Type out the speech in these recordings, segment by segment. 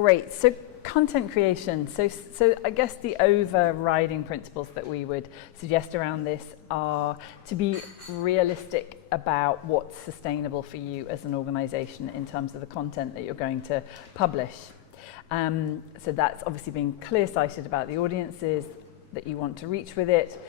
Great. So content creation. So I guess the overriding principles that we would suggest around this are to be realistic about what's sustainable for you as an organization in terms of the content that you're going to publish. So that's obviously being clear-sighted about the audiences that you want to reach with it,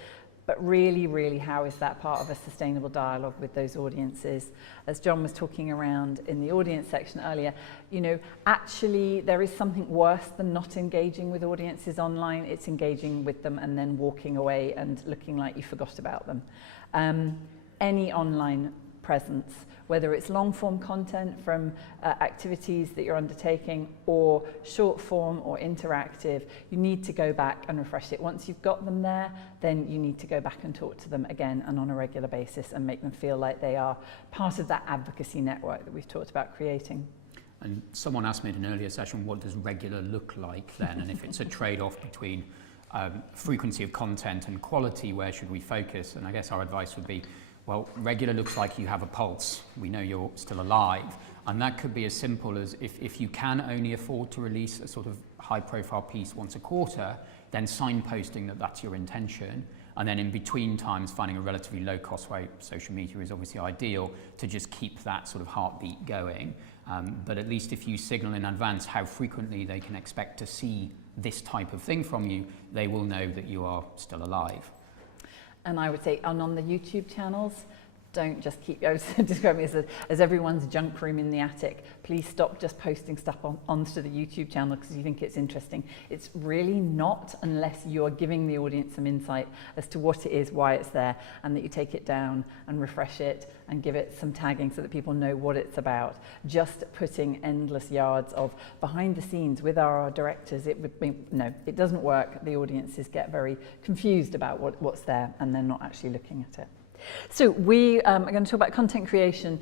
but really how is that part of a sustainable dialogue with those audiences? As John was talking around in the audience section earlier, you know, actually there is something worse than not engaging with audiences online. It's engaging with them and then walking away and looking like you forgot about them. Any online presence, whether it's long form content from activities that you're undertaking or short form or interactive, you need to go back and refresh it. Once you've got them there, then you need to go back and talk to them again and on a regular basis and make them feel like they are part of that advocacy network that we've talked about creating. And someone asked me in an earlier session, what does regular look like then? And if it's a trade-off between frequency of content and quality, where should we focus? And I guess our advice would be, well, regular looks like you have a pulse. We know you're still alive. And that could be as simple as if you can only afford to release a sort of high-profile piece once a quarter, then signposting that that's your intention. And then in between times, finding a relatively low-cost way, social media is obviously ideal, to just keep that sort of heartbeat going. But at least if you signal in advance how frequently they can expect to see this type of thing from you, they will know that you are still alive. And I would say, and on the YouTube channels, don't just keep, I was describing it as everyone's junk room in the attic. Please stop just posting stuff onto the YouTube channel because you think it's interesting. It's really not, unless you're giving the audience some insight as to what it is, why it's there, and that you take it down and refresh it and give it some tagging so that people know what it's about. Just putting endless yards of behind the scenes with our directors, it would be, no, it doesn't work. The audiences get very confused about what's there and they're not actually looking at it. So we are going to talk about content creation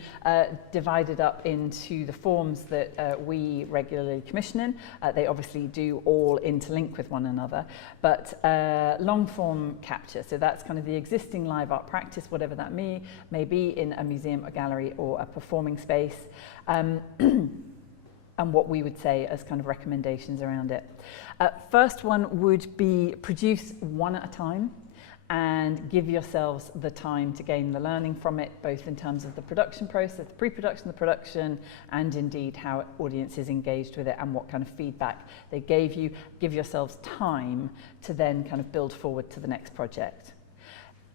divided up into the forms that we regularly commission in. They obviously do all interlink with one another, but long form capture, so that's kind of the existing live art practice, whatever that may be in a museum, a gallery or a performing space, and what we would say as kind of recommendations around it. First one would be produce one at a time, and give yourselves the time to gain the learning from it, both in terms of the production process, the pre-production, the production, and indeed how audiences engaged with it and what kind of feedback they gave you. Give yourselves time to then kind of build forward to the next project.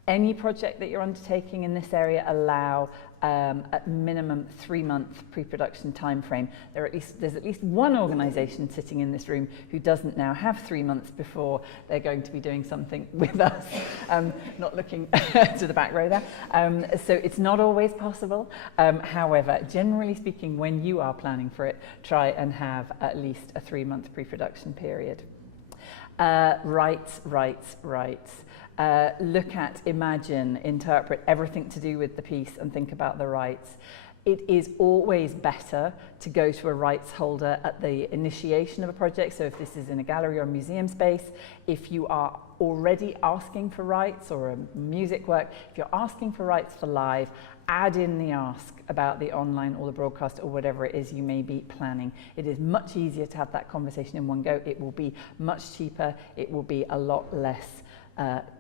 Any project that you're undertaking in this area allow at minimum 3-month pre-production time frame. There's at least one organisation sitting in this room who doesn't now have 3 months before they're going to be doing something with us. Not looking to the back row there. So it's not always possible. However, generally speaking, when you are planning for it, try and have at least a 3-month pre-production period. Rights. Look at, imagine, interpret everything to do with the piece and think about the rights. It is always better to go to a rights holder at the initiation of a project. So if this is in a gallery or a museum space, if you are already asking for rights or a music work, if you're asking for rights for live, add in the ask about the online or the broadcast or whatever it is you may be planning. It is much easier to have that conversation in one go. It will be much cheaper. It will be a lot less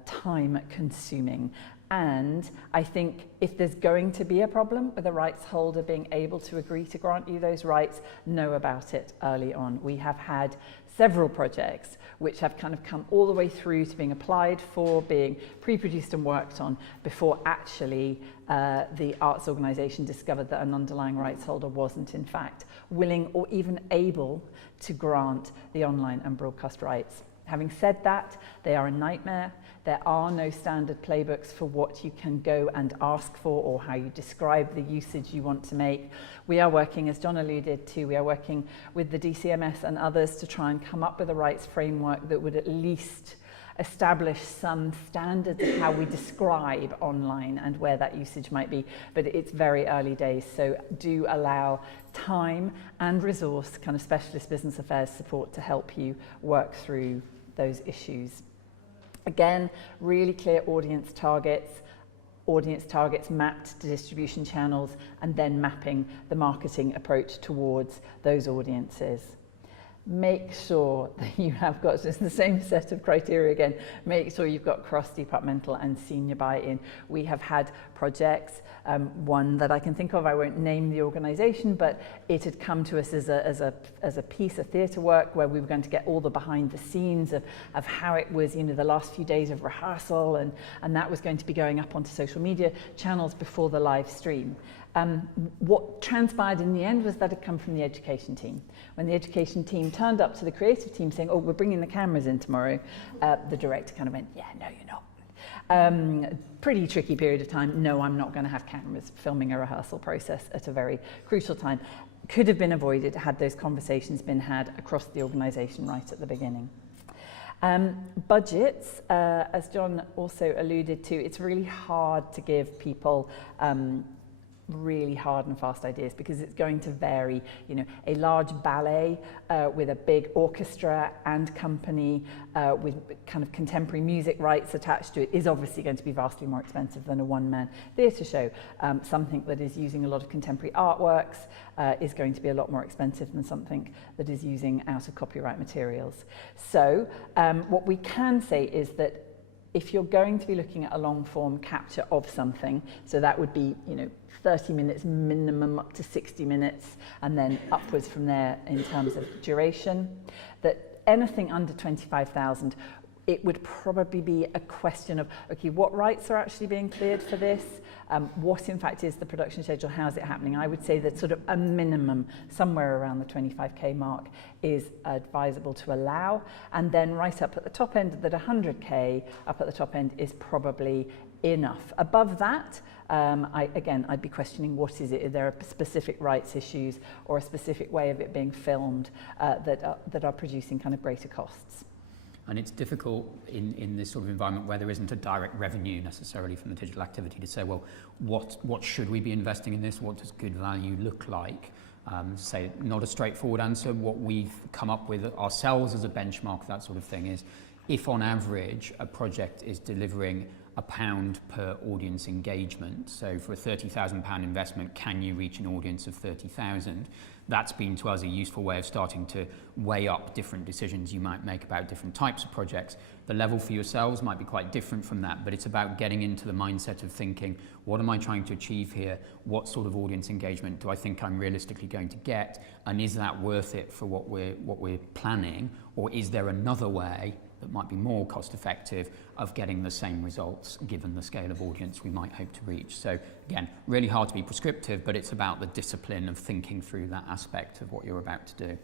time consuming. And I think if there's going to be a problem with a rights holder being able to agree to grant you those rights, know about it early on. We have had several projects which have kind of come all the way through to being applied for, being pre-produced and worked on before actually the arts organisation discovered that an underlying rights holder wasn't in fact willing or even able to grant the online and broadcast rights. Having said that, they are a nightmare. There are no standard playbooks for what you can go and ask for or how you describe the usage you want to make. We are working, as John alluded to, we are working with the DCMS and others to try and come up with a rights framework that would at least establish some standards of how we describe online and where that usage might be, but it's very early days, so do allow time and resource, kind of specialist business affairs support to help you work through those issues. Again, really clear audience targets mapped to distribution channels, and then mapping the marketing approach towards those audiences. make sure that you have got just the same set of criteria again. Make sure you've got cross-departmental and senior buy-in. We have had projects, one that I can think of, I won't name the organisation, but it had come to us as a piece of theatre work where we were going to get all the behind the scenes of how it was, the last few days of rehearsal, and that was going to be going up onto social media channels before the live stream. What transpired in the end was that it come from the education team. When the education team turned up to the creative team saying, oh, we're bringing the cameras in tomorrow, the director kind of went, yeah, no, you're not. Pretty tricky period of time. No, I'm not going to have cameras filming a rehearsal process at a very crucial time. Could have been avoided had those conversations been had across the organisation right at the beginning. Budgets, as John also alluded to, it's really hard to give people really hard and fast ideas because it's going to vary. A large ballet with a big orchestra and company with kind of contemporary music rights attached to it is obviously going to be vastly more expensive than a one-man theatre show. Something that is using a lot of contemporary artworks is going to be a lot more expensive than something that is using out of copyright materials. So what we can say is that if you're going to be looking at a long form capture of something, so that would be 30 minutes minimum up to 60 minutes and then upwards from there in terms of duration, that anything under 25,000, it would probably be a question of, okay, what rights are actually being cleared for this? What in fact is the production schedule? How is it happening? I would say that sort of a minimum somewhere around the 25k mark is advisable to allow. And then right up at the top end, that 100k up at the top end is probably enough. Above that, I'd be questioning what is it? Are there specific rights issues or a specific way of it being filmed that are producing kind of greater costs? And it's difficult in this sort of environment where there isn't a direct revenue necessarily from the digital activity to say, well, what should we be investing in this? What does good value look like? Say, not a straightforward answer. What we've come up with ourselves as a benchmark, that sort of thing, is if on average a project is delivering £1 per audience engagement, so for a £30,000 investment, can you reach an audience of 30,000? That's been to us a useful way of starting to weigh up different decisions you might make about different types of projects. The level for yourselves might be quite different from that, but it's about getting into the mindset of thinking, what am I trying to achieve here? What sort of audience engagement do I think I'm realistically going to get? And is that worth it for what we're planning? Or is there another way that might be more cost effective of getting the same results given the scale of audience we might hope to reach? So again, really hard to be prescriptive, but it's about the discipline of thinking through that aspect of what you're about to do.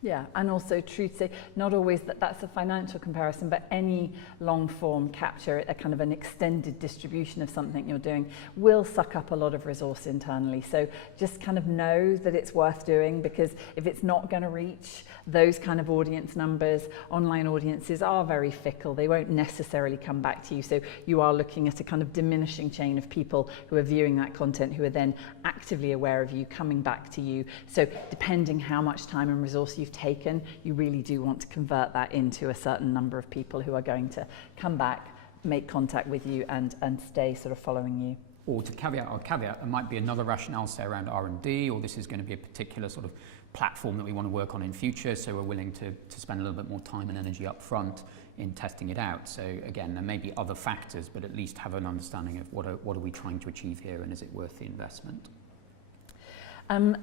Yeah, and also true to say, not always that's a financial comparison, but any long form capture, a kind of an extended distribution of something you're doing will suck up a lot of resource internally. So just kind of know that it's worth doing, because if it's not going to reach those kind of audience numbers, online audiences are very fickle. They won't necessarily come back to you. So you are looking at a kind of diminishing chain of people who are viewing that content, who are then actively aware of you, coming back to you. So depending how much time and resource you've taken, you really do want to convert that into a certain number of people who are going to come back, make contact with you and stay sort of following you. Or to caveat our caveat, there might be another rationale, say around R&D, or this is going to be a particular sort of platform that we want to work on in future, so we're willing to spend a little bit more time and energy up front in testing it out. So again, there may be other factors, but at least have an understanding of what are we trying to achieve here, and is it worth the investment?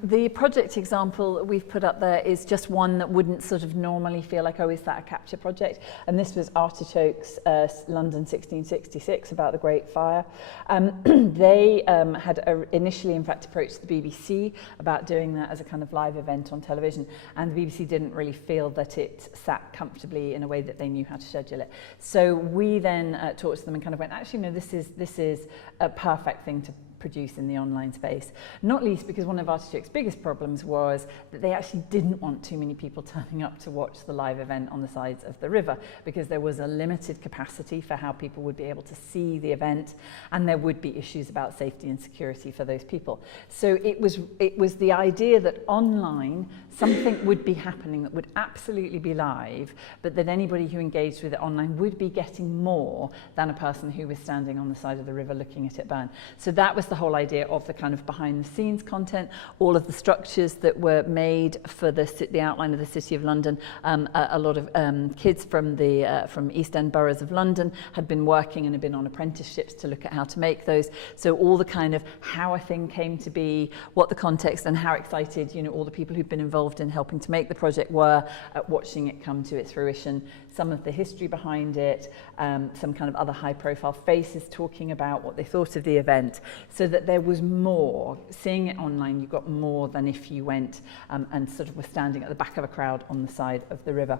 The project example we've put up there is just one that wouldn't sort of normally feel like, oh, is that a capture project? And this was Artichoke's London 1666, about the Great Fire. They had initially, in fact, approached the BBC about doing that as a kind of live event on television, and the BBC didn't really feel that it sat comfortably in a way that they knew how to schedule it. So we then talked to them and kind of went, actually, no, this is a perfect thing to produce in the online space, not least because one of Artichoke's biggest problems was that they actually didn't want too many people turning up to watch the live event on the sides of the river, because there was a limited capacity for how people would be able to see the event, and there would be issues about safety and security for those people. So it was the idea that online something would be happening that would absolutely be live, but that anybody who engaged with it online would be getting more than a person who was standing on the side of the river looking at it burn. So that was the the whole idea of the kind of behind the scenes content, all of the structures that were made for the outline of the City of London. A lot of kids from East End boroughs of London had been working and had been on apprenticeships to look at how to make those. So all the kind of how a thing came to be, what the context, and how excited, you know, all the people who've been involved in helping to make the project were at watching it come to its fruition. Some of the history behind it, some kind of other high-profile faces talking about what they thought of the event, so that there was more. Seeing it online, you got more than if you went and sort of were standing at the back of a crowd on the side of the river.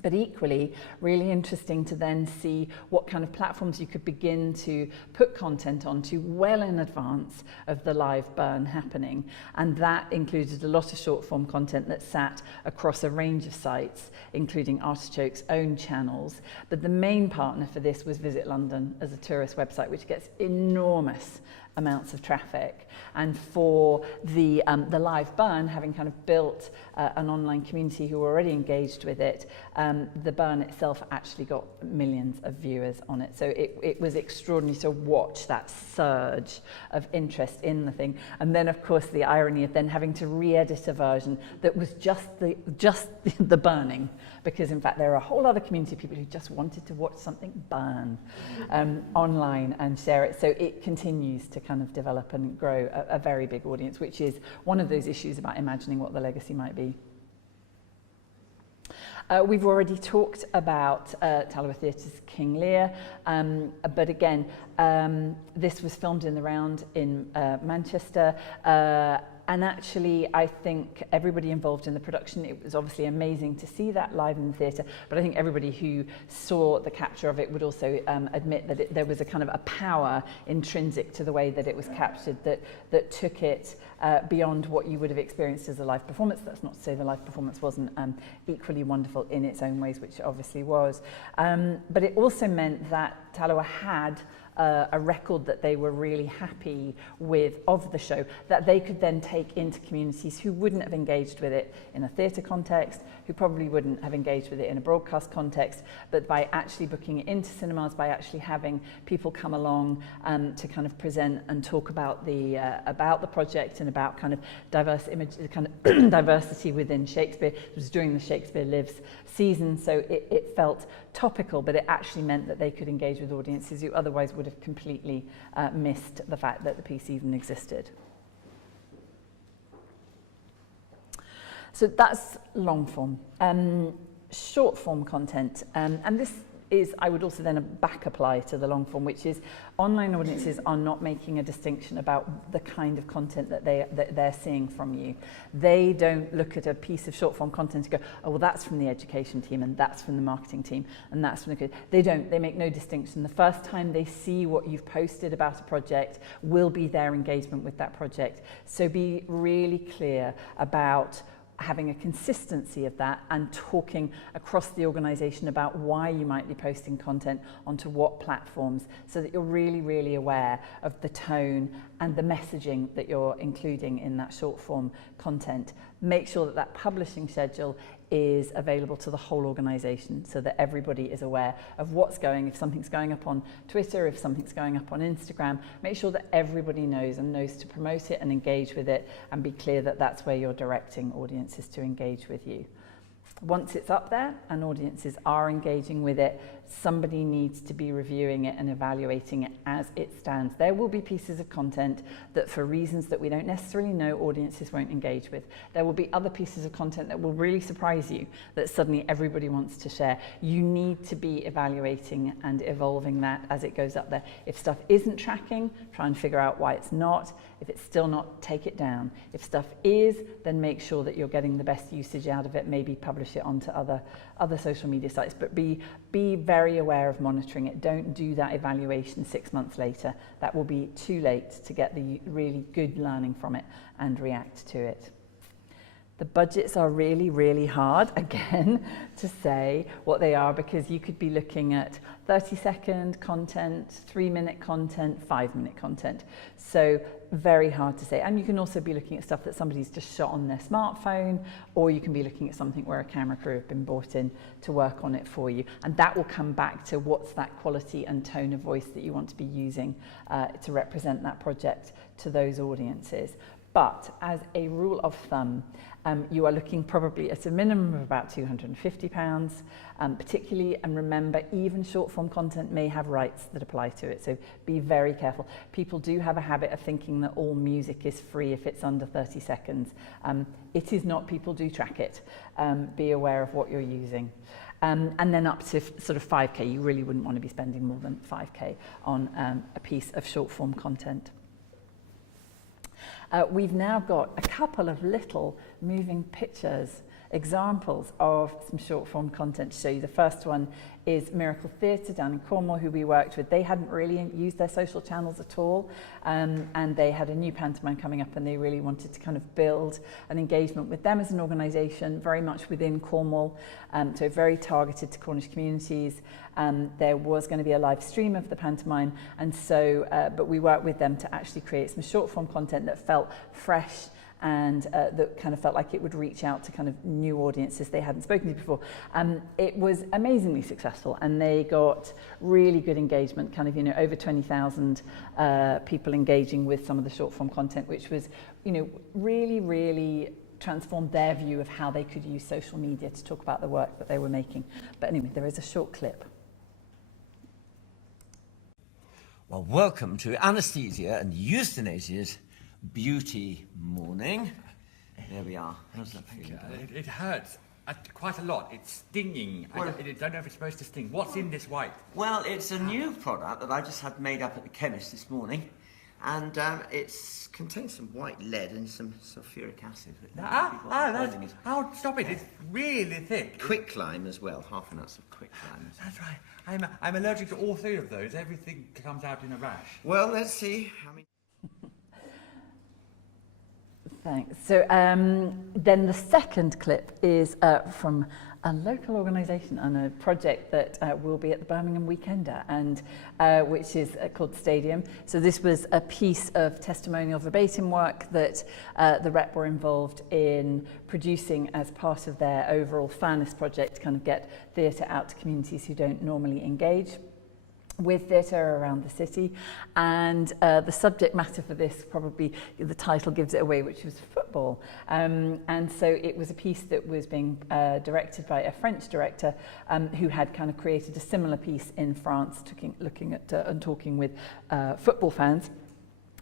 But equally, really interesting to then see what kind of platforms you could begin to put content onto well in advance of the live burn happening. And that included a lot of short form content that sat across a range of sites, including Artichoke's own channels. But the main partner for this was Visit London as a tourist website, which gets enormous amounts of traffic. And for the live burn, having kind of built an online community who were already engaged with it, the burn itself actually got millions of viewers on it. So it was extraordinary to watch that surge of interest in the thing. And then, of course, the irony of then having to re-edit a version that was just the burning, because in fact there are a whole other community of people who just wanted to watch something burn online and share it. So it continues to kind of develop and grow a very big audience, which is one of those issues about imagining what the legacy might be. We've already talked about Talbot Theatre's King Lear, but again, this was filmed in the Round in Manchester. And actually, I think everybody involved in the production, it was obviously amazing to see that live in the theatre, but I think everybody who saw the capture of it would also admit that there was a kind of a power intrinsic to the way that it was captured that took it beyond what you would have experienced as a live performance. That's not to say the live performance wasn't equally wonderful in its own ways, which it obviously was. But it also meant that Tallowa had a record that they were really happy with of the show, that they could then take into communities who wouldn't have engaged with it in a theatre context, who probably wouldn't have engaged with it in a broadcast context, but by actually booking it into cinemas, by actually having people come along to kind of present and talk about the project and about kind of diverse images, kind of diversity within Shakespeare. It was during the Shakespeare Lives season, so it felt topical, but it actually meant that they could engage with audiences who otherwise would have completely missed the fact that the piece even existed. So that's long form. Short form content, and this is, I would also then back apply to the long form, which is online audiences are not making a distinction about the kind of content that they're seeing from you. They don't look at a piece of short form content and go, oh, well, that's from the education team and that's from the marketing team and that's from the... They make no distinction. The first time they see what you've posted about a project will be their engagement with that project. So be really clear about having a consistency of that and talking across the organisation about why you might be posting content onto what platforms, so that you're really, really aware of the tone and the messaging that you're including in that short form content. Make sure that that publishing schedule is available to the whole organisation so that everybody is aware of what's going, if something's going up on Twitter, if something's going up on Instagram, make sure that everybody knows and knows to promote it and engage with it, and be clear that that's where you're directing audiences to engage with you. Once it's up there and audiences are engaging with it, somebody needs to be reviewing it and evaluating it as it stands. There will be pieces of content that, for reasons that we don't necessarily know, audiences won't engage with. There will be other pieces of content that will really surprise you, that suddenly everybody wants to share. You need to be evaluating and evolving that as it goes up there. If stuff isn't tracking, try and figure out why it's not. If it's still not, take it down. If stuff is, then make sure that you're getting the best usage out of it. Maybe publish it onto other social media sites, but be very aware of monitoring it. Don't do that evaluation 6 months later. That will be too late to get the really good learning from it and react to it. The budgets are really, really hard, again, to say what they are, because you could be looking at 30-second content, 3-minute content, 5-minute content. So very hard to say. And you can also be looking at stuff that somebody's just shot on their smartphone, or you can be looking at something where a camera crew have been brought in to work on it for you. And that will come back to what's that quality and tone of voice that you want to be using to represent that project to those audiences. But as a rule of thumb, you are looking probably at a minimum of about £250, particularly, and remember, even short form content may have rights that apply to it, so be very careful. People do have a habit of thinking that all music is free if it's under 30 seconds. It is not, people do track it. Be aware of what you're using. And then up to sort of 5K, you really wouldn't want to be spending more than 5K on a piece of short form content. We've now got a couple of little moving pictures, examples of some short form content to show you. The first one is Miracle Theatre down in Cornwall, who we worked with. They hadn't really used their social channels at all, and they had a new pantomime coming up, and they really wanted to kind of build an engagement with them as an organisation, very much within Cornwall, so very targeted to Cornish communities. There was going to be a live stream of the pantomime, and so, but we worked with them to actually create some short form content that felt fresh, and that kind of felt like it would reach out to kind of new audiences they hadn't spoken to before. It was amazingly successful, and they got really good engagement, kind of, you know, over 20,000 people engaging with some of the short form content, which was, you know, really, really transformed their view of how they could use social media to talk about the work that they were making. But anyway, there is a short clip. Well, welcome to Anaesthesia and Euthanasia's Beauty Morning. There we are. How's that feeling? It hurts quite a lot. It's stinging. Well, I don't know if it's supposed to sting. What's in this white? Well, it's a new product that I just had made up at the chemist this morning, and it contains some white lead and some sulfuric acid. Stop it! It's really thick. Quicklime as well, half an ounce of quicklime. That's right. I'm allergic to all three of those. Everything comes out in a rash. Well, let's see. Thanks. So then the second clip is from a local organisation and a project that will be at the Birmingham Weekender, and which is called Stadium. So this was a piece of testimonial verbatim work that the rep were involved in producing as part of their overall fairness project to kind of get theatre out to communities who don't normally engage with theatre around the city. And the subject matter for this, probably the title gives it away, which was football. And so it was a piece that was being directed by a French director who had kind of created a similar piece in France, looking at and talking with football fans.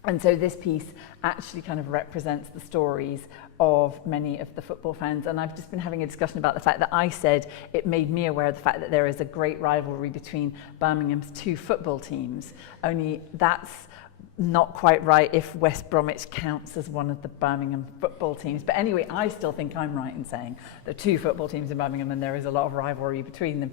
And so this piece actually kind of represents the stories of many of the football fans. And I've just been having a discussion about the fact that I said it made me aware of the fact that there is a great rivalry between Birmingham's two football teams, only that's not quite right if West Bromwich counts as one of the Birmingham football teams. But anyway, I still think I'm right in saying there are two football teams in Birmingham and there is a lot of rivalry between them.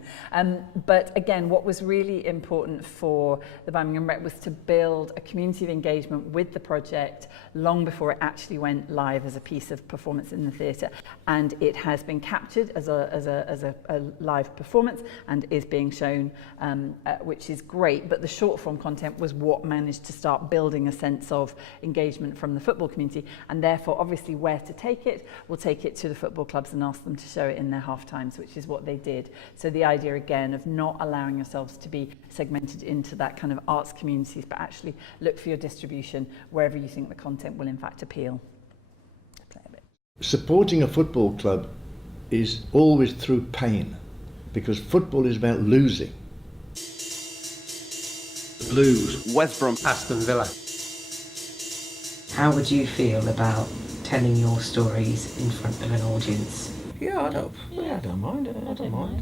But again, what was really important for the Birmingham Rep was to build a community of engagement with the project long before it actually went live as a piece of performance in the theatre. And it has been captured as a live performance and is being shown, which is great. But the short form content was what managed to start building a sense of engagement from the football community, and therefore obviously where to take it, we'll take it to the football clubs and ask them to show it in their half times, which is what they did. So the idea again of not allowing yourselves to be segmented into that kind of arts communities, but actually look for your distribution wherever you think the content will in fact appeal. Play a bit. Supporting a football club is always through pain, because football is about losing. Blues, West Brom, Aston Villa. How would you feel about telling your stories in front of an audience? Yeah, I don't mind. I don't mind.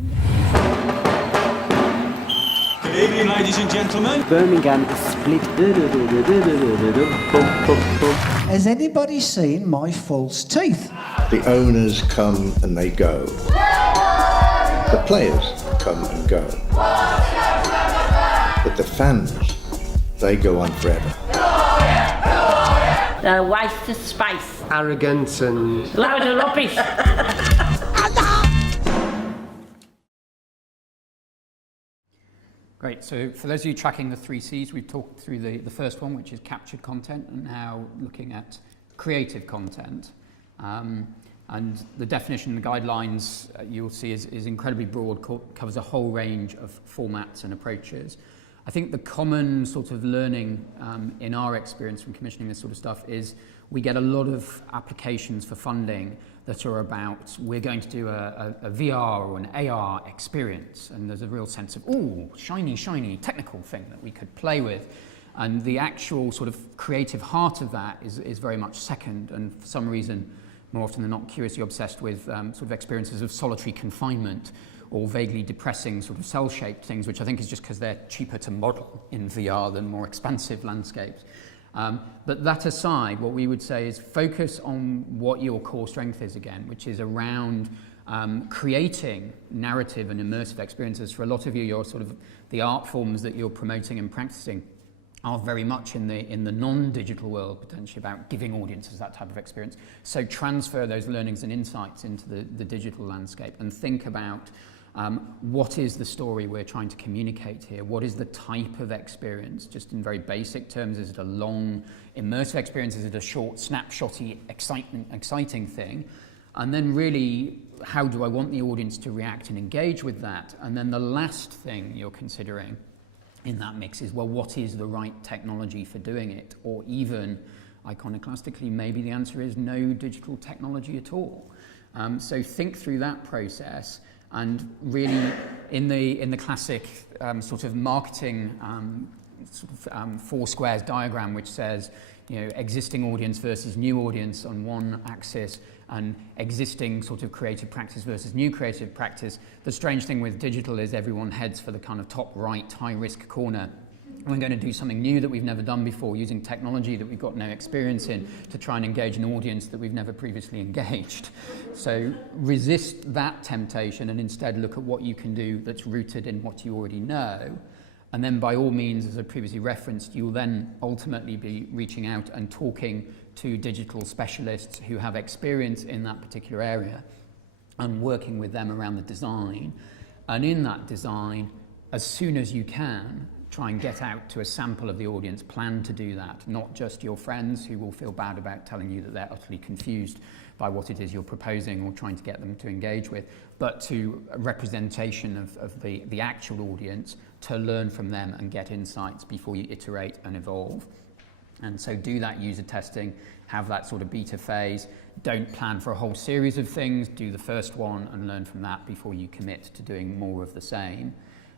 Good evening, ladies and gentlemen. Birmingham is split. Has anybody seen my false teeth? The owners come and they go. The players come and go. But the fans, they go on forever. They're a waste of space. arrogant and... Loud and rubbish. Great. So for those of you tracking the 3 C's, we've talked through the first one, which is captured content, and now looking at creative content. And the definition and the guidelines you'll see is incredibly broad, covers a whole range of formats and approaches. I think the common sort of learning in our experience from commissioning this sort of stuff is we get a lot of applications for funding that are about, we're going to do a VR or an AR experience, and there's a real sense of, ooh, shiny, shiny technical thing that we could play with. And the actual sort of creative heart of that is very much second, and for some reason, more often than not, curiously obsessed with sort of experiences of solitary confinement or vaguely depressing sort of cell-shaped things, which I think is just because they're cheaper to model in VR than more expansive landscapes. But that aside, what we would say is focus on what your core strength is again, which is around creating narrative and immersive experiences. For a lot of you, your sort of the art forms that you're promoting and practicing are very much in the non-digital world, potentially about giving audiences that type of experience. So transfer those learnings and insights into the digital landscape and think about what is the story we're trying to communicate here? What is the type of experience? Just in very basic terms, is it a long, immersive experience? Is it a short, snapshotty, exciting thing? And then really, how do I want the audience to react and engage with that? And then the last thing you're considering in that mix is, well, what is the right technology for doing it? Or even, iconoclastically, maybe the answer is no digital technology at all. So think through that process, and really, in the classic sort of marketing four squares diagram, which says, you know, existing audience versus new audience on one axis, and existing sort of creative practice versus new creative practice. The strange thing with digital is everyone heads for the kind of top right, high risk corner. We're going to do something new that we've never done before, using technology that we've got no experience in to try and engage an audience that we've never previously engaged. So resist that temptation and instead look at what you can do that's rooted in what you already know. And then by all means, as I previously referenced, you'll then ultimately be reaching out and talking to digital specialists who have experience in that particular area and working with them around the design. And in that design, as soon as you can, try and get out to a sample of the audience, plan to do that, not just your friends who will feel bad about telling you that they're utterly confused by what it is you're proposing or trying to get them to engage with, but to a representation of the actual audience to learn from them and get insights before you iterate and evolve. And so do that user testing, have that sort of beta phase. Don't plan for a whole series of things, do the first one and learn from that before you commit to doing more of the same.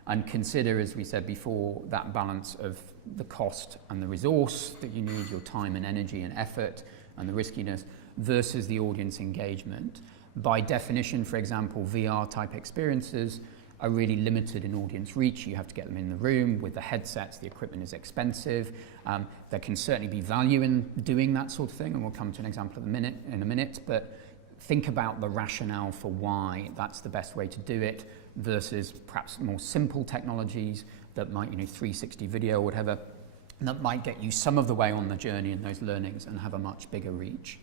And consider, as we said before, that balance of the cost and the resource that you need, your time and energy and effort and the riskiness, versus the audience engagement. By definition, for example, VR type experiences are really limited in audience reach. You have to get them in the room with the headsets, the equipment is expensive. There can certainly be value in doing that sort of thing, and we'll come to an example in a minute, but think about the rationale for why that's the best way to do it versus perhaps more simple technologies that might, 360 video or whatever, that might get you some of the way on the journey in those learnings and have a much bigger reach.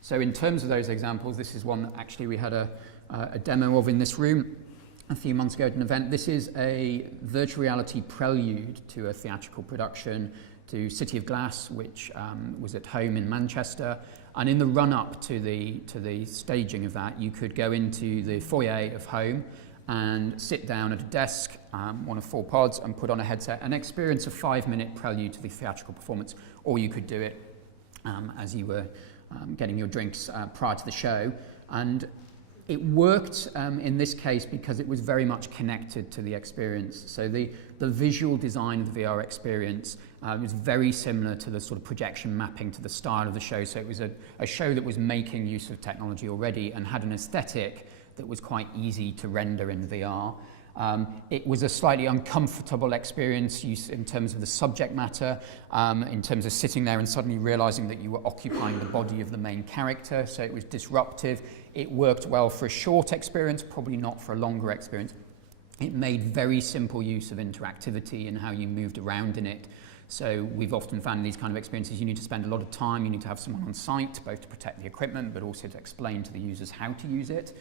So in terms of those examples, this is one that actually we had a demo of in this room a few months ago at an event. This is a virtual reality prelude to a theatrical production, to City of Glass, which was at home in Manchester. And in the run-up to the staging of that, you could go into the foyer of home and sit down at a desk, one of 4 pods, and put on a headset and experience a 5-minute prelude to the theatrical performance. Or you could do it as you were getting your drinks prior to the show. And it worked in this case because it was very much connected to the experience. So the visual design of the VR experience was very similar to the sort of projection mapping to the style of the show. So it was a show that was making use of technology already and had an aesthetic that was quite easy to render in VR. It was a slightly uncomfortable experience in terms of the subject matter, in terms of sitting there and suddenly realizing that you were occupying the body of the main character, so it was disruptive. It worked well for a short experience, probably not for a longer experience. It made very simple use of interactivity and how you moved around in it. So we've often found in these kind of experiences you need to spend a lot of time, you need to have someone on site, both to protect the equipment, but also to explain to the users how to use it.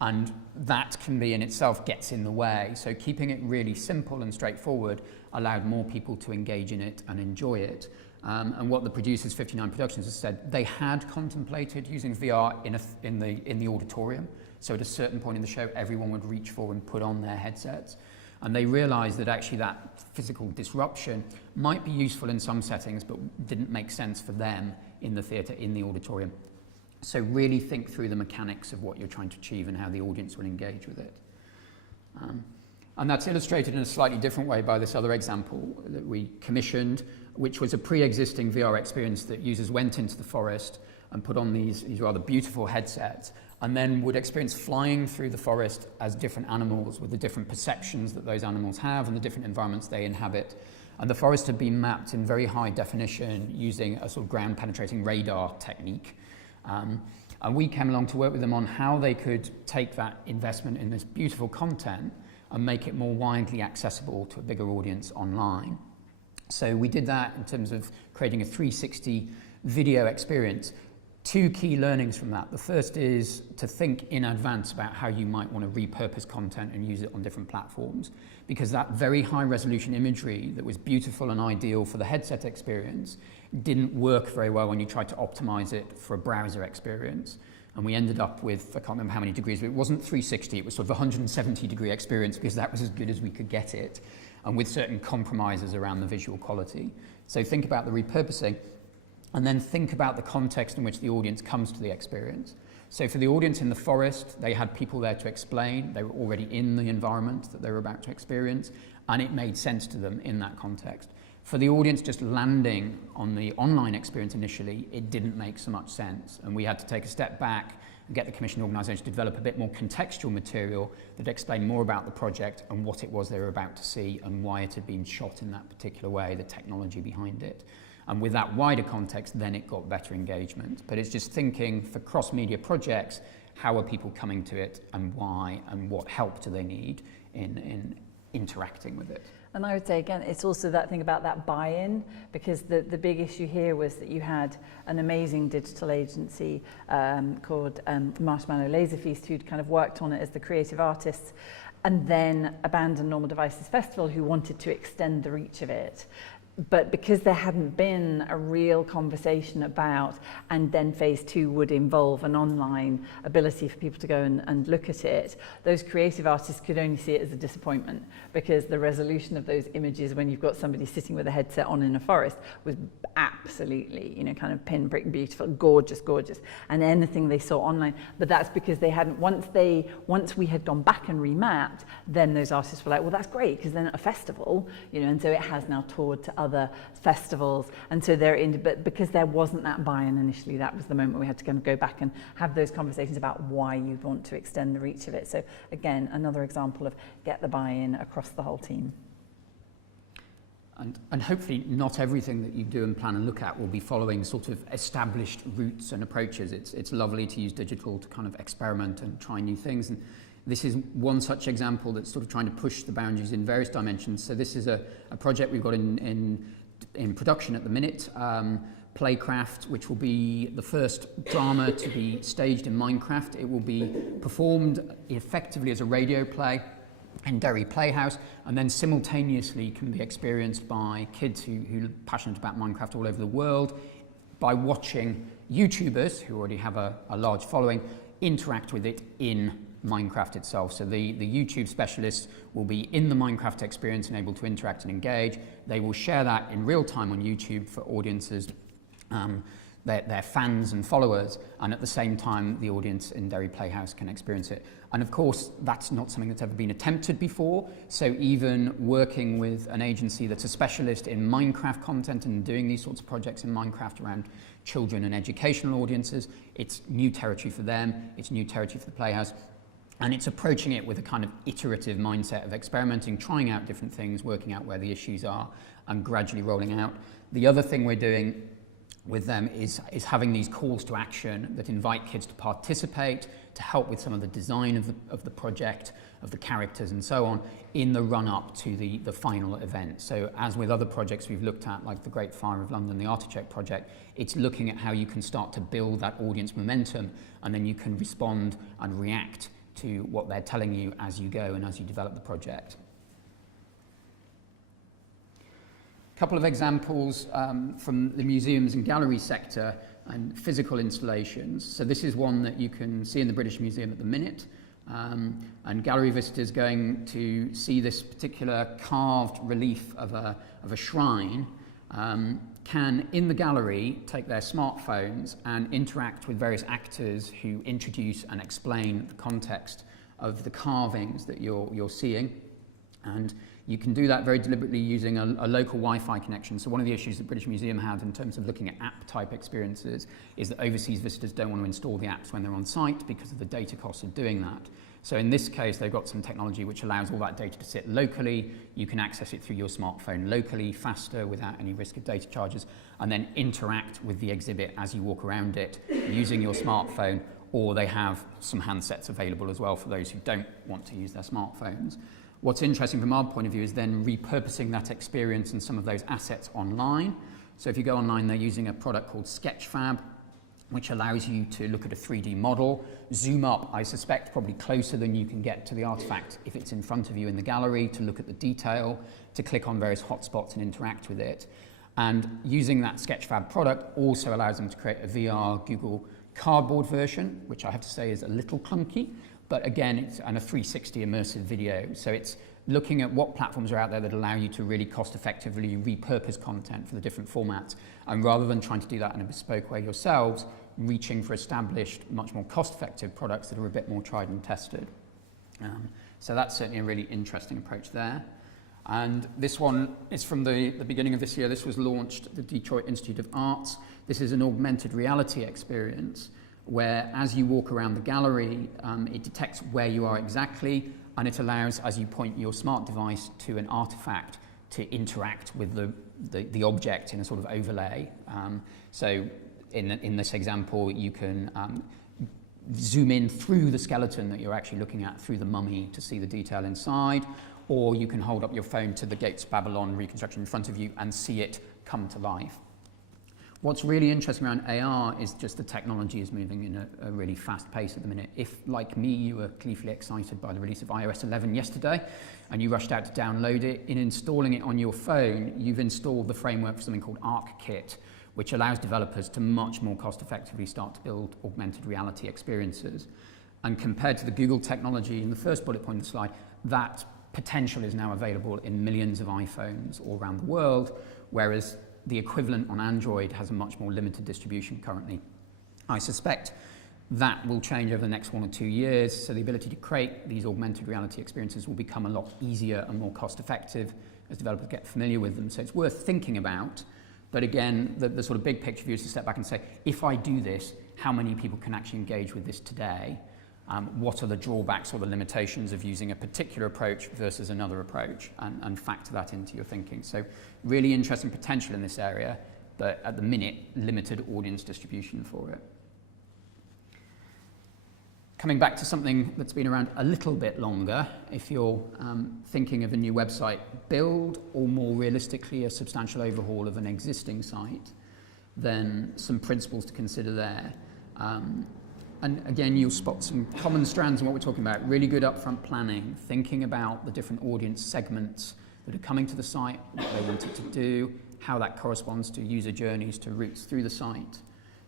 And that can be in itself gets in the way. So keeping it really simple and straightforward allowed more people to engage in it and enjoy it. And what the producers, 59 Productions, has said, they had contemplated using VR in the auditorium. So at a certain point in the show, everyone would reach for and put on their headsets. And they realised that actually that physical disruption might be useful in some settings, but didn't make sense for them in the theatre, in the auditorium. So really think through the mechanics of what you're trying to achieve and how the audience will engage with it. And that's illustrated in a slightly different way by this other example that we commissioned, which was a pre-existing VR experience that users went into the forest and put on these rather beautiful headsets and then would experience flying through the forest as different animals with the different perceptions that those animals have and the different environments they inhabit. And the forest had been mapped in very high definition using a sort of ground penetrating radar technique. And we came along to work with them on how they could take that investment in this beautiful content and make it more widely accessible to a bigger audience online. So we did that in terms of creating a 360 video experience. Two key learnings from that. The first is to think in advance about how you might want to repurpose content and use it on different platforms, because that very high resolution imagery that was beautiful and ideal for the headset experience didn't work very well when you tried to optimize it for a browser experience. And we ended up with, I can't remember how many degrees, but it wasn't 360, it was sort of a 170-degree experience because that was as good as we could get it, and with certain compromises around the visual quality. So think about the repurposing, and then think about the context in which the audience comes to the experience. So for the audience in the forest, they had people there to explain, they were already in the environment that they were about to experience, and it made sense to them in that context. For the audience just landing on the online experience initially, it didn't make so much sense. And we had to take a step back and get the commission organisation to develop a bit more contextual material that explained more about the project and what it was they were about to see and why it had been shot in that particular way, the technology behind it. And with that wider context, then it got better engagement. But it's just thinking for cross-media projects, how are people coming to it and why and what help do they need in interacting with it. And I would say, again, it's also that thing about that buy-in, because the big issue here was that you had an amazing digital agency called Marshmallow Laserfeast, who'd kind of worked on it as the creative artists, and then Abandoned Normal Devices Festival, who wanted to extend the reach of it. But because there hadn't been a real conversation about, and then phase 2 would involve an online ability for people to go and look at it, those creative artists could only see it as a disappointment, because the resolution of those images when you've got somebody sitting with a headset on in a forest was absolutely, you know, kind of pinprick beautiful, gorgeous, gorgeous, and anything they saw online. But that's because they hadn't, once we had gone back and remapped, then those artists were like, well, that's great, because then at a festival, you know, and so it has now toured to other festivals, and so they're in, but because there wasn't that buy-in initially, that was the moment we had to kind of go back and have those conversations about why you'd want to extend the reach of it. So again, another example of get the buy-in across the whole team. And hopefully not everything that you do and plan and look at will be following sort of established routes and approaches. It's lovely to use digital to kind of experiment and try new things, and this is one such example that's sort of trying to push the boundaries in various dimensions. So this is a project we've got in production at the minute, Playcraft, which will be the first drama to be staged in Minecraft. It will be performed effectively as a radio play in Derry Playhouse, and then simultaneously can be experienced by kids who are passionate about Minecraft all over the world by watching YouTubers, who already have a large following, interact with it in Minecraft itself. So the YouTube specialists will be in the Minecraft experience and able to interact and engage. They will share that in real time on YouTube for audiences, their fans and followers, and at the same time the audience in Derry Playhouse can experience it. And of course that's not something that's ever been attempted before, so even working with an agency that's a specialist in Minecraft content and doing these sorts of projects in Minecraft around children and educational audiences, it's new territory for them, it's new territory for the Playhouse. And it's approaching it with a kind of iterative mindset of experimenting, trying out different things, working out where the issues are, and gradually rolling out. The other thing we're doing with them is having these calls to action that invite kids to participate, to help with some of the design of the project, of the characters and so on, in the run-up to the final event. So as with other projects we've looked at, like the Great Fire of London, the Artichoke project, it's looking at how you can start to build that audience momentum, and then you can respond and react to what they're telling you as you go and as you develop the project. Couple of examples from the museums and gallery sector and physical installations. So this is one that you can see in the British Museum at the minute, and gallery visitors going to see this particular carved relief of a shrine can, in the gallery, take their smartphones and interact with various actors who introduce and explain the context of the carvings that you're seeing. And you can do that very deliberately using a local Wi-Fi connection. So one of the issues that British Museum had in terms of looking at app-type experiences is that overseas visitors don't want to install the apps when they're on site because of the data costs of doing that. So in this case, they've got some technology which allows all that data to sit locally. You can access it through your smartphone locally, faster, without any risk of data charges, and then interact with the exhibit as you walk around it using your smartphone, or they have some handsets available as well for those who don't want to use their smartphones. What's interesting from our point of view is then repurposing that experience and some of those assets online. So if you go online, they're using a product called Sketchfab, which allows you to look at a 3D model, zoom up, I suspect, probably closer than you can get to the artifact if it's in front of you in the gallery, to look at the detail, to click on various hotspots and interact with it. And using that Sketchfab product also allows them to create a VR Google Cardboard version, which I have to say is a little clunky, but again, it's a 360 immersive video. So it's looking at what platforms are out there that allow you to really cost effectively repurpose content for the different formats. And rather than trying to do that in a bespoke way yourselves, reaching for established, much more cost-effective products that are a bit more tried and tested. So that's certainly a really interesting approach there. And this one is from the beginning of this year. This was launched at the Detroit Institute of Arts. This is an augmented reality experience where as you walk around the gallery, it detects where you are exactly, and it allows, as you point your smart device to an artifact, to interact with the object in a sort of overlay. So in this example, you can zoom in through the skeleton that you're actually looking at, through the mummy, to see the detail inside, or you can hold up your phone to the Gates of Babylon reconstruction in front of you and see it come to life. What's really interesting around AR is just the technology is moving in a really fast pace at the minute. If, like me, you were gleefully excited by the release of iOS 11 yesterday and you rushed out to download it, in installing it on your phone, you've installed the framework for something called ArcKit, which allows developers to much more cost-effectively start to build augmented reality experiences. And compared to the Google technology in the first bullet point of the slide, that potential is now available in millions of iPhones all around the world, whereas the equivalent on Android has a much more limited distribution currently. I suspect that will change over the next 1 or 2 years, so the ability to create these augmented reality experiences will become a lot easier and more cost-effective as developers get familiar with them. So it's worth thinking about, but again, the sort of big picture view is to step back and say, if I do this, how many people can actually engage with this today? What are the drawbacks or the limitations of using a particular approach versus another approach, and factor that into your thinking. So really interesting potential in this area, but at the minute, limited audience distribution for it. Coming back to something that's been around a little bit longer, if you're thinking of a new website build, or more realistically, a substantial overhaul of an existing site, then some principles to consider there. And again, you'll spot some common strands in what we're talking about. Really good upfront planning, thinking about the different audience segments that are coming to the site, what they want it to do, how that corresponds to user journeys, to routes through the site.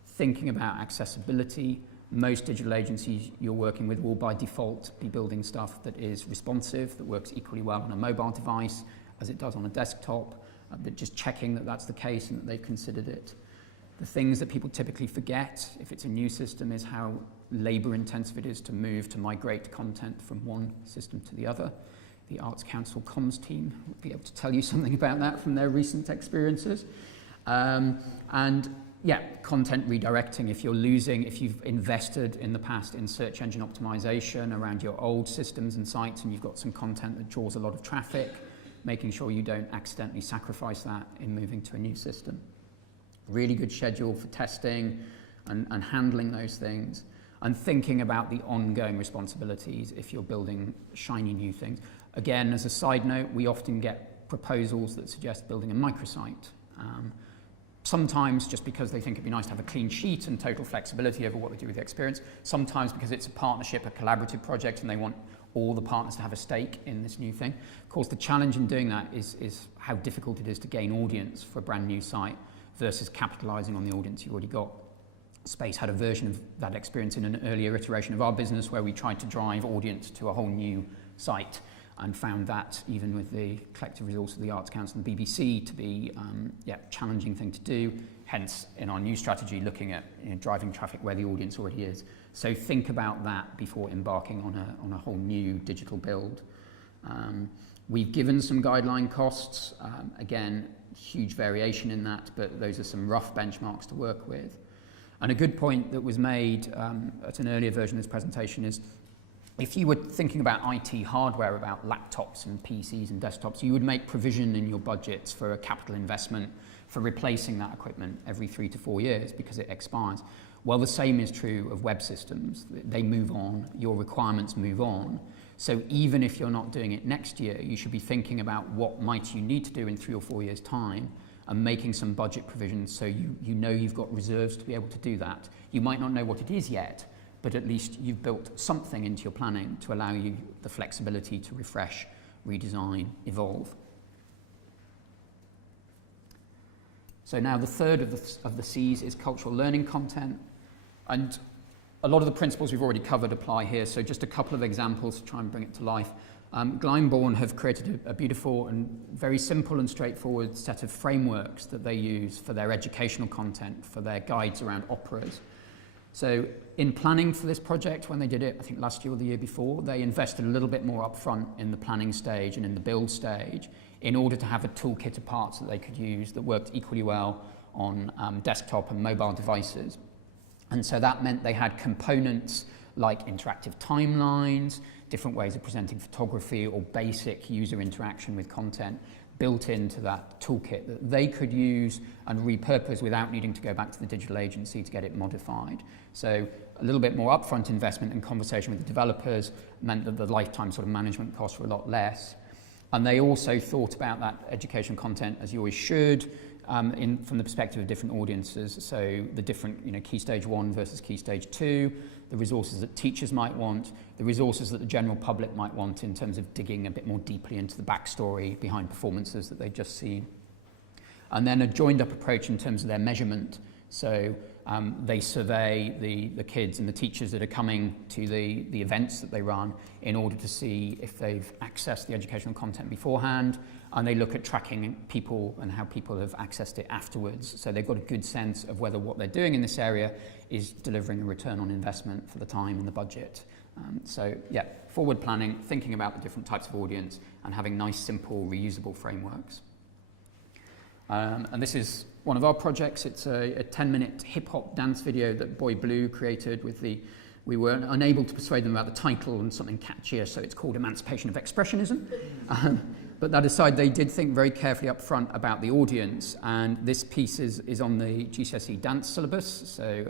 Thinking about accessibility. Most digital agencies you're working with will by default be building stuff that is responsive, that works equally well on a mobile device as it does on a desktop, but just checking that that's the case and that they've considered it. The things that people typically forget, if it's a new system, is how labour-intensive it is to migrate content from one system to the other. The Arts Council comms team will be able to tell you something about that from their recent experiences. And yeah, content redirecting. If you've invested in the past in search engine optimization around your old systems and sites, and you've got some content that draws a lot of traffic, making sure you don't accidentally sacrifice that in moving to a new system. really good schedule for testing and handling those things, and thinking about the ongoing responsibilities if you're building shiny new things. Again, as a side note, we often get proposals that suggest building a microsite. Sometimes just because they think it'd be nice to have a clean sheet and total flexibility over what they do with the experience. Sometimes because it's a partnership, a collaborative project, and they want all the partners to have a stake in this new thing. Of course, the challenge in doing that is how difficult it is to gain audience for a brand new site versus capitalizing on the audience you've already got. Space had a version of that experience in an earlier iteration of our business where we tried to drive audience to a whole new site, and found that, even with the collective resource of the Arts Council and the BBC, to be challenging thing to do. Hence, in our new strategy, looking at driving traffic where the audience already is. So think about that before embarking on a whole new digital build. We've given some guideline costs. Again, huge variation in that, but those are some rough benchmarks to work with. And a good point that was made at an earlier version of this presentation is, if you were thinking about IT hardware, about laptops and PCs and desktops, you would make provision in your budgets for a capital investment for replacing that equipment every 3 to 4 years because it expires. Well, the same is true of web systems. They move on, your requirements move on. So even if you're not doing it next year, you should be thinking about what might you need to do in 3 or 4 years' time, and making some budget provisions so you know you've got reserves to be able to do that. You might not know what it is yet, but at least you've built something into your planning to allow you the flexibility to refresh, redesign, evolve. So now the third of the C's is cultural learning content. And a lot of the principles we've already covered apply here, so just a couple of examples to try and bring it to life. Glyndebourne have created a beautiful and very simple and straightforward set of frameworks that they use for their educational content, for their guides around operas. So in planning for this project, when they did it, I think last year or the year before, they invested a little bit more upfront in the planning stage and in the build stage in order to have a toolkit of parts that they could use that worked equally well on desktop and mobile devices. And so that meant they had components like interactive timelines, different ways of presenting photography, or basic user interaction with content built into that toolkit that they could use and repurpose without needing to go back to the digital agency to get it modified. So a little bit more upfront investment and conversation with the developers meant that the lifetime sort of management costs were a lot less. And they also thought about that education content, as you always should, from the perspective of different audiences. So the different, key stage 1 versus key stage 2, the resources that teachers might want, the resources that the general public might want in terms of digging a bit more deeply into the backstory behind performances that they've just seen. And then a joined up approach in terms of their measurement. So they survey the kids and the teachers that are coming to the events that they run in order to see if they've accessed the educational content beforehand, and they look at tracking people and how people have accessed it afterwards. So they've got a good sense of whether what they're doing in this area is delivering a return on investment for the time and the budget. Forward planning, thinking about the different types of audience, and having nice, simple, reusable frameworks. And this is one of our projects. It's a 10-minute hip-hop dance video that Boy Blue created with we were unable to persuade them about the title and something catchier, so it's called Emancipation of Expressionism. But that aside, they did think very carefully up front about the audience, and this piece is on the GCSE dance syllabus, so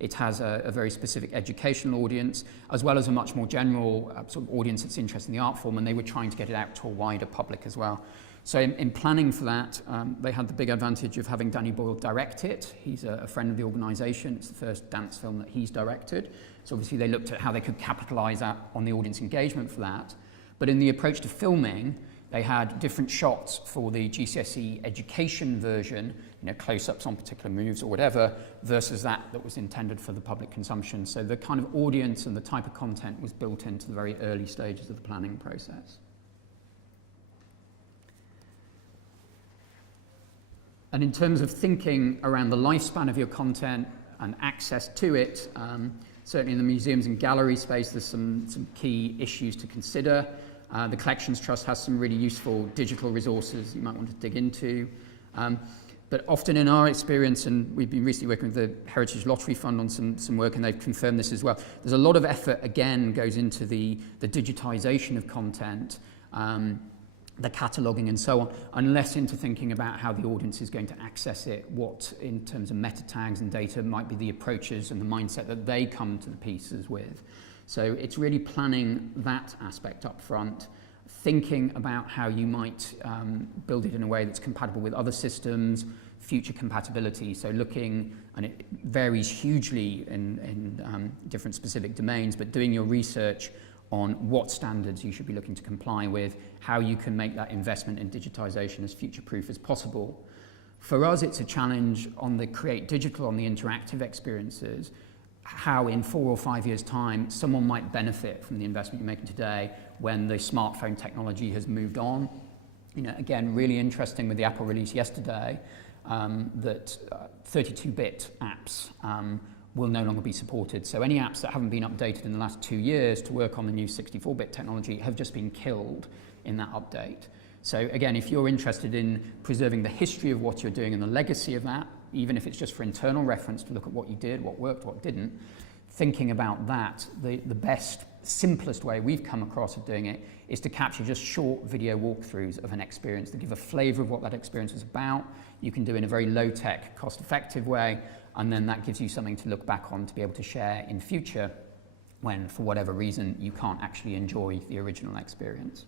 it has a very specific educational audience, as well as a much more general sort of audience that's interested in the art form, and they were trying to get it out to a wider public as well. So in planning for that, they had the big advantage of having Danny Boyle direct it. He's a friend of the organisation. It's the first dance film that he's directed. So obviously they looked at how they could capitalise on the audience engagement for that. But in the approach to filming, they had different shots for the GCSE education version, close-ups on particular moves or whatever, versus that was intended for the public consumption. So the kind of audience and the type of content was built into the very early stages of the planning process. And in terms of thinking around the lifespan of your content and access to it, certainly in the museums and gallery space, there's some key issues to consider. The Collections Trust has some really useful digital resources you might want to dig into. But often in our experience, and we've been recently working with the Heritage Lottery Fund on some work, and they've confirmed this as well, there's a lot of effort, again, goes into the digitisation of content, the cataloguing and so on, and less into thinking about how the audience is going to access it, what in terms of meta tags and data might be the approaches and the mindset that they come to the pieces with. So it's really planning that aspect up front, thinking about how you might build it in a way that's compatible with other systems, future compatibility, so looking, and it varies hugely in different specific domains, but doing your research on what standards you should be looking to comply with, how you can make that investment in digitization as future-proof as possible. For us, it's a challenge on the create digital, on the interactive experiences, how in 4 or 5 years' time someone might benefit from the investment you're making today when the smartphone technology has moved on. You know, again, really interesting with the Apple release yesterday that 32-bit apps will no longer be supported. So any apps that haven't been updated in the last 2 years to work on the new 64-bit technology have just been killed in that update. So again, if you're interested in preserving the history of what you're doing and the legacy of that, even if it's just for internal reference to look at what you did, what worked, what didn't, thinking about that, the best, simplest way we've come across of doing it is to capture just short video walkthroughs of an experience that give a flavour of what that experience was about. You can do it in a very low-tech, cost-effective way, and then that gives you something to look back on to be able to share in future when, for whatever reason, you can't actually enjoy the original experience.